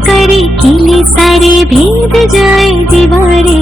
करे किले सारे भेद जाए दीवारे।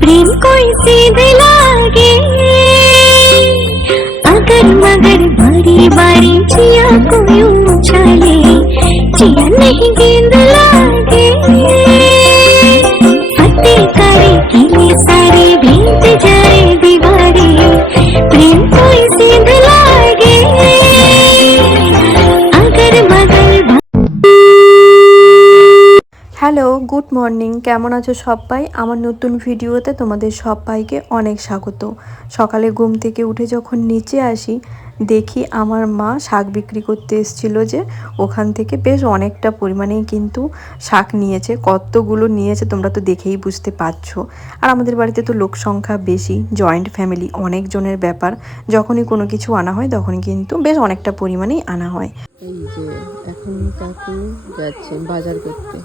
प्रेम को से लागे अगर मगर बारी बारी जिया यूँ उछाले जिया नहीं गेंद लागे। গুড মর্নিং, কেমন আছো সবাই? আমার নতুন ভিডিওতে তোমাদের সবাইকে অনেক স্বাগত। সকালে ঘুম থেকে উঠে যখন নিচে আসি, দেখি আমার মা শাক বিক্রি করতে এসেছিল যে, ওখান থেকে বেশ অনেকটা পরিমাণেই কিন্তু শাক নিয়েছে, কতগুলো নিয়েছে তোমরা তো দেখেই বুঝতে পারছ। আর আমাদের বাড়িতে তো লোক সংখ্যা বেশি জয়েন্ট ফ্যামিলি অনেকজনের ব্যাপার, যখনই কোনো কিছু আনা হয় তখন কিন্তু বেশ অনেকটা পরিমাণেই আনা হয়। এই যে, এখন কাকু যাচ্ছে বাজার করতে।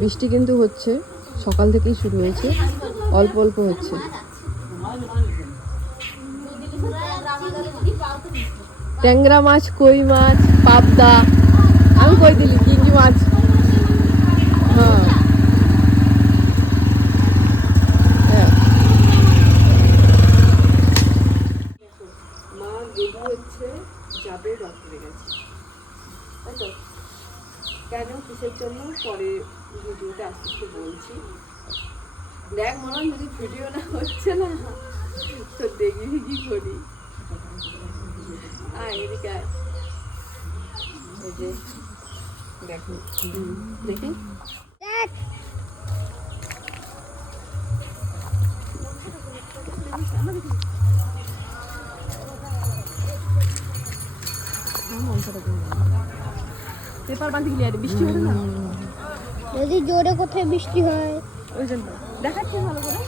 বৃষ্টি কিন্তু হচ্ছে, সকাল থেকেই শুরু হয়েছে, অল্প অল্প হচ্ছে। ট্যাংরা মাছ, কই মাছ, পাবদা। আমি কই দিলি? কি কি মাছ হ্যাঁ হ্যাঁ। মা দেবী হচ্ছে যাবে ডক্টরে গেছে তাই তো কেন কিসের জন্য পরে ভিডিওতে আস্তে আস্তে বলছি দেখ মনে হয় যদি ভিডিও না হচ্ছে না তো দেখবি কি করি। আয় এদিকে আয়। দেখো। দেখি। পেপার বাঁধি গেলে বৃষ্টি হয় না? যদি জোরে কোথায় বৃষ্টি হয়। ওই জন্য। দেখাচ্ছি ভালো করে।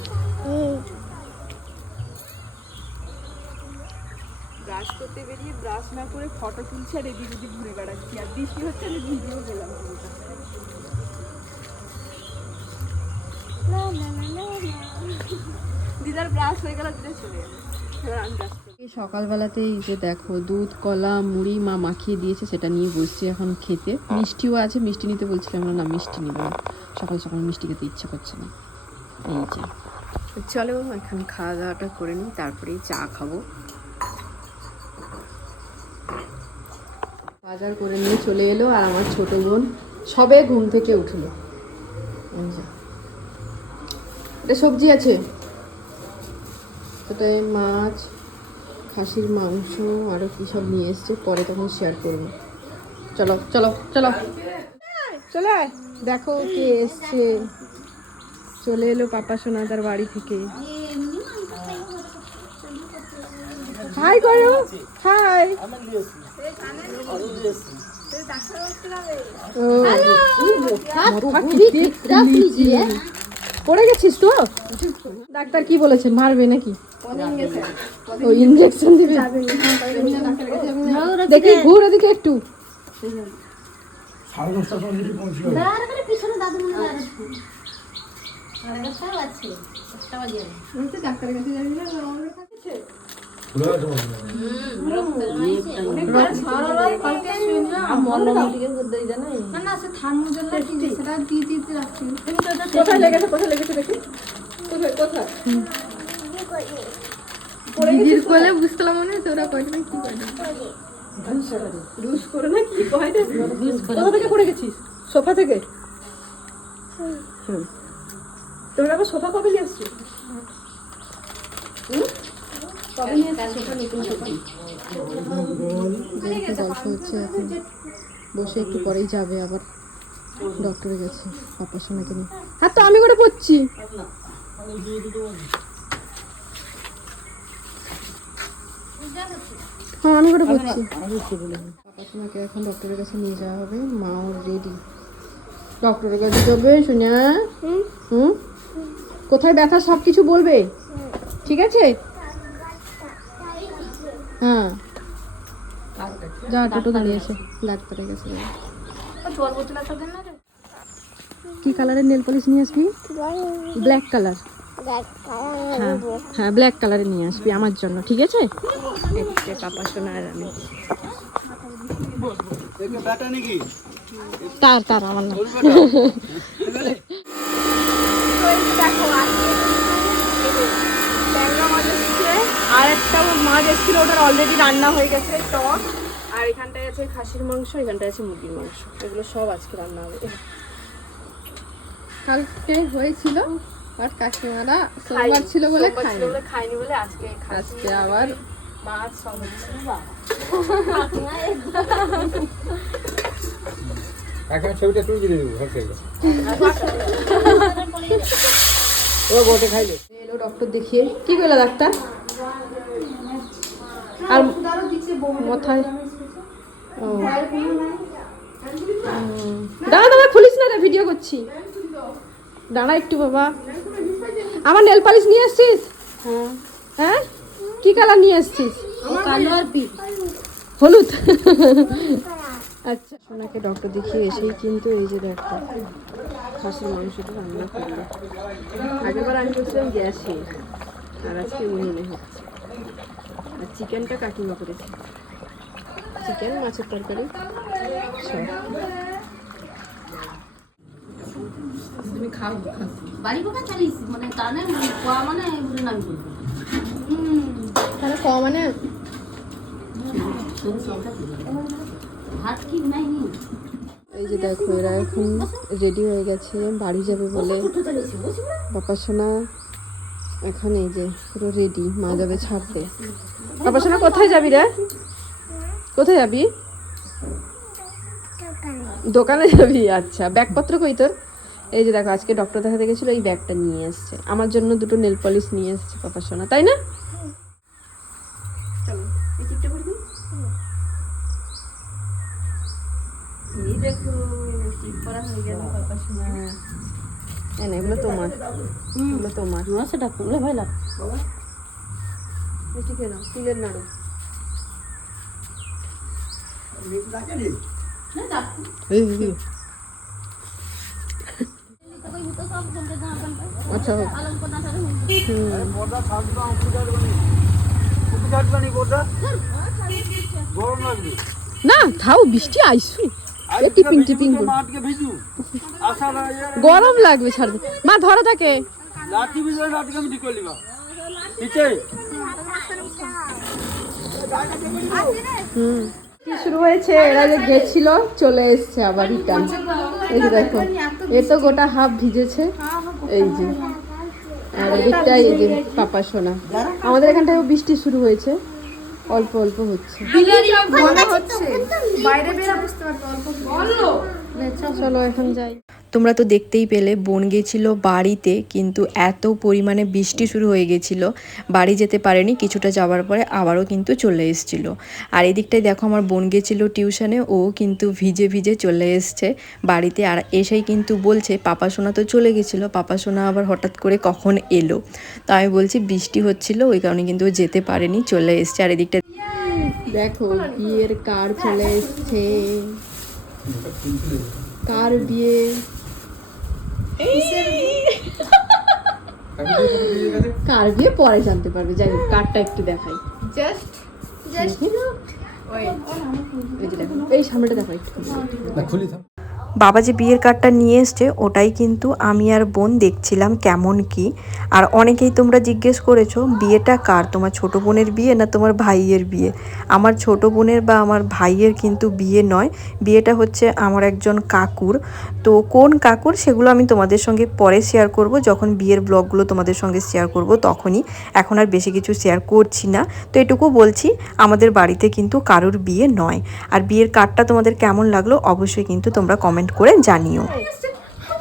ব্রাশ করতে বেরিয়ে ব্রাশ না করে ফটো তুলছি আর এদিক ওদিক ঘুরে বেড়াচ্ছি। আর বৃষ্টি হচ্ছে আমি ভিডিও পেলাম না, না, না, না, না। দিদার ব্রাশ হয়ে গেল দিদা চলে গেল এবার আমি ব্রাশ এই সকালবেলাতেই যে দেখো দুধ কলা মুড়ি মা মাখিয়ে দিয়েছে সেটা নিয়ে বসছি এখন খেতে। মিষ্টিও আছে মিষ্টি নিতে বলছিলাম না, না মিষ্টি নিব না। সকাল সকাল মিষ্টি খেতে ইচ্ছা করছে না। এই যে চলো এখন খাওয়া দাওয়াটা করে নিই তারপরেই চা খাব। বাজার করে নিয়ে চলে এলো আর আমার ছোট বোন সবে ঘুম থেকে উঠল। এটা সবজি আছে? এটায় মাছ, খাসির মাংস আরও কী সব নিয়ে এসছে, পরে তখন শেয়ার করব। চলো চলো চলো। চলে। দেখো কে এসছে। চলে এলো পাপা সোনাদার বাড়ি থেকে। হাই করো হাই। দেখলি? পড়ে গেছিস তো? ডাক্তার কি বলেছে মারবে নাকি? ও ইনজেকশন দিবে। দেখি ঘুর এদিকে একটু। কোথায় লেগেছে কোথায় লেগেছে দেখি? কোথায় কোথায়? দিদির কোলে বুঝতে মনে হচ্ছে ওরা কয়টা না কি কয়টা করে না কি কয়টা কোথা থেকে পড়ে গেছিস? সোফা থেকে? হুম। তোমরা আবার সোফা কবে নিয়ে হুম? কবে নিয়ে গল্প হচ্ছে এখন বসে একটু পরেই যাবে আবার। ডক্টরে গেছে সঙ্গে নিয়ে হ্যাঁ তো আমি করে পড়ছি। হ্যাঁ আমি করে পড়ছি। পাপার সোনাকে এখন ডক্টরের কাছে নিয়ে যাওয়া হবে। মাও রেডি ডক্টরের কাছে যাবে সোনা হুম? কোথায় ব্যথা সব কিছু বলবে? ঠিক আছে? হ্যাঁ। যা টোটো দাঁড়িয়ে আছে ডাক্তারের কাছে যাবে। কি কালারের নেল পলিশ নিয়ে আসবি? ব্ল্যাক কালার হ্যাঁ হ্যাঁ ব্ল্যাক কালারে নিয়ে আসবি আমার জন্য ঠিক আছে? পাপা শোনা আর আমি তার তার আমার না। আর একটা মাছ এসেছিল ওটার অলরেডি রান্না হয়ে গেছে টক আর এখানটায় আছে খাসির মাংস এখানটায় আছে মুরগির মাংস এগুলো সব আজকে রান্না হবে কালকে হয়েছিল আর কাকিমারা বলে খাইনি বলে আজকে। আজকে আবার মাছ সব ছবিটা তুলে দিয়ে দেবো ও বটে খাইলে। এলো ডক্টর দেখিয়ে। কি ডাক্তার? আর মাথায়? ও। দাঁড়া দাঁড়া খুলিস না রে ভিডিও করছি। দাঁড়া একটু বাবা। আমার নেল পালিশ নিয়ে এসছিস হ্যাঁ। কি কালার নিয়ে কালো আর হলুদ। আচ্ছা সোনাকে ডক্টর দেখিয়ে এসেই কিন্তু এই যে দেখো খাসির মাংসটা রান্না করল। আগেরবার আমি বলছিলাম গ্যাসে আর আজকে উনুনে হচ্ছে। আর চিকেনটা কাকিমা করেছে। চিকেন মাছের তরকারি সব। তুমি খাও বাড়ি কোথা চালিস মানে কোয়া মানে বলে নাম করব তাহলে ক মানে? এই যে দেখো এরা এখন রেডি হয়ে গেছে বাড়ি যাবে বলে। বাবা এখন এই যে পুরো রেডি মা যাবে ছাড়তে। বাবা কোথায় যাবি রে? কোথায় যাবি? দোকানে। যাবি? আচ্ছা ব্যাগপত্র কই তোর? এই যে দেখো আজকে ডক্টর দেখাতে গেছিল এই ব্যাগটা নিয়ে এসছে। আমার জন্য দুটো নেল পলিশ নিয়ে এসছে পাপা সোনা তাই না চলো এই টিপটা করে দিই এই দেখো টিপ করা হয়ে গেল পাপা সোনা এই না এগুলো তোমার। এগুলো তোমার। সেটা করলে ভাই লাগ মিষ্টি খেয়ে নাও তিলের নাড়ু। আচ্ছা হোক গরম লাগবে না খাও বৃষ্টি আইসু। Tipping tipping ভিজু? আশা না গরম লাগবে ছাড়বে মা ধরো তাকে। শুরু হয়েছে? এরা যে গেছিল চলে এসছে আবার রিটার্ন এই যে দেখো এ তো গোটা হাফ ভিজেছে। এই যে। আর এদিকটাই এই যে পাপা সোনা। আমাদের এখানটায় বৃষ্টি শুরু হয়েছে। অল্প অল্প হচ্ছে। চলো এখন যাই। তোমরা তো দেখতেই পেলে, বোন গেছিল বাড়িতে, কিন্তু এত পরিমাণে বৃষ্টি শুরু হয়ে গেছিল। বাড়ি যেতে পারেনি, কিছুটা যাওয়ার পরে আবারও কিন্তু চলে এসেছিল। আর এদিকটায় দেখো আমার বোন গেছিল টিউশনে, ও কিন্তু ভিজে ভিজে চলে এসছে বাড়িতে। আর এসেই কিন্তু বলছে, পাপা সোনা তো চলে গেছিল, পাপা সোনা আবার হঠাৎ করে কখন এলো? তো আমি বলছি, বৃষ্টি হচ্ছিল, ওই কারণে কিন্তু যেতে পারেনি, চলে এসছে। আর এদিকটা দেখো, বিয়ের কার চলে এসছে। কার বিয়ে। কার বিয়ে? পরে জানতে পারবে। যাই হোক কারটা একটু দেখাই। জাস্ট এই এই সামনেটা দেখাই খুলি বাবা যে বিয়ের কার্ডটা নিয়ে এসছে, ওটাই কিন্তু আমি আর বোন দেখছিলাম কেমন কি। আর অনেকেই তোমরা জিজ্ঞেস করেছ, বিয়েটা কার? তোমার ছোট বোনের বিয়ে না তোমার ভাইয়ের বিয়ে? আমার ছোট বোনের বা আমার ভাইয়ের কিন্তু বিয়ে নয়। বিয়েটা হচ্ছে আমার একজন কাকুর। তো কোন কাকুর সেগুলো আমি তোমাদের সঙ্গে পরে শেয়ার করব। যখন বিয়ের ব্লগগুলো তোমাদের সঙ্গে শেয়ার করব তখনই। এখন আর বেশি কিছু শেয়ার করছি না। তো এটুকু বলছি আমাদের বাড়িতে কিন্তু কারোর বিয়ে নয়। আর বিয়ের কার্ডটা তোমাদের কেমন লাগল অবশ্যই কিন্তু তোমরা কমেন্ট করে জানিও।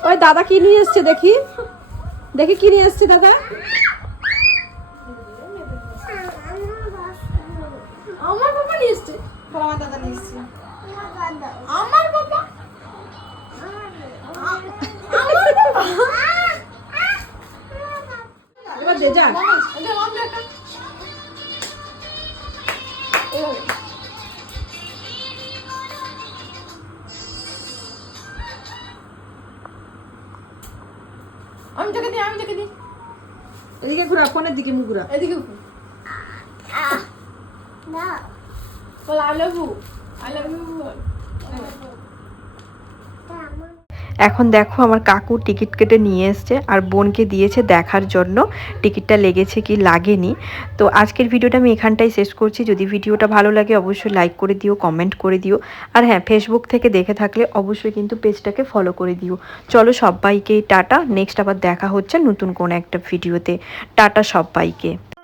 ওই দাদা কি নিয়ে এসছে দেখি? দেখি কি নিয়ে এসছে দাদা? আমার বাবা নিয়ে এসছে। আমার দাদা নিয়ে এসছে। আমার বাবা আমার বাবা? এবার দে যা আমি তোকে দিই আমি তোকে দিই। এদিকে ঘুরা ফোনের দিকে মুখ ঘুরা। এদিকে না। বল I love you I love you এখন দেখো আমার কাকু টিকিট কেটে নিয়ে এসছে আর বোনকে দিয়েছে দেখার জন্য। টিকিটটা লেগেছে কি লাগেনি। তো আজকের ভিডিওটা আমি এখানটাই শেষ করছি। যদি ভিডিওটা ভালো লাগে অবশ্যই লাইক করে দিও কমেন্ট করে দিও। আর হ্যাঁ ফেসবুক থেকে দেখে থাকলে অবশ্যই কিন্তু পেজটাকে ফলো করে দিও। চলো সবাইকে টাটা। নেক্সট আবার দেখা হচ্ছে নতুন কোনো একটা ভিডিওতে। টাটা সবাইকে।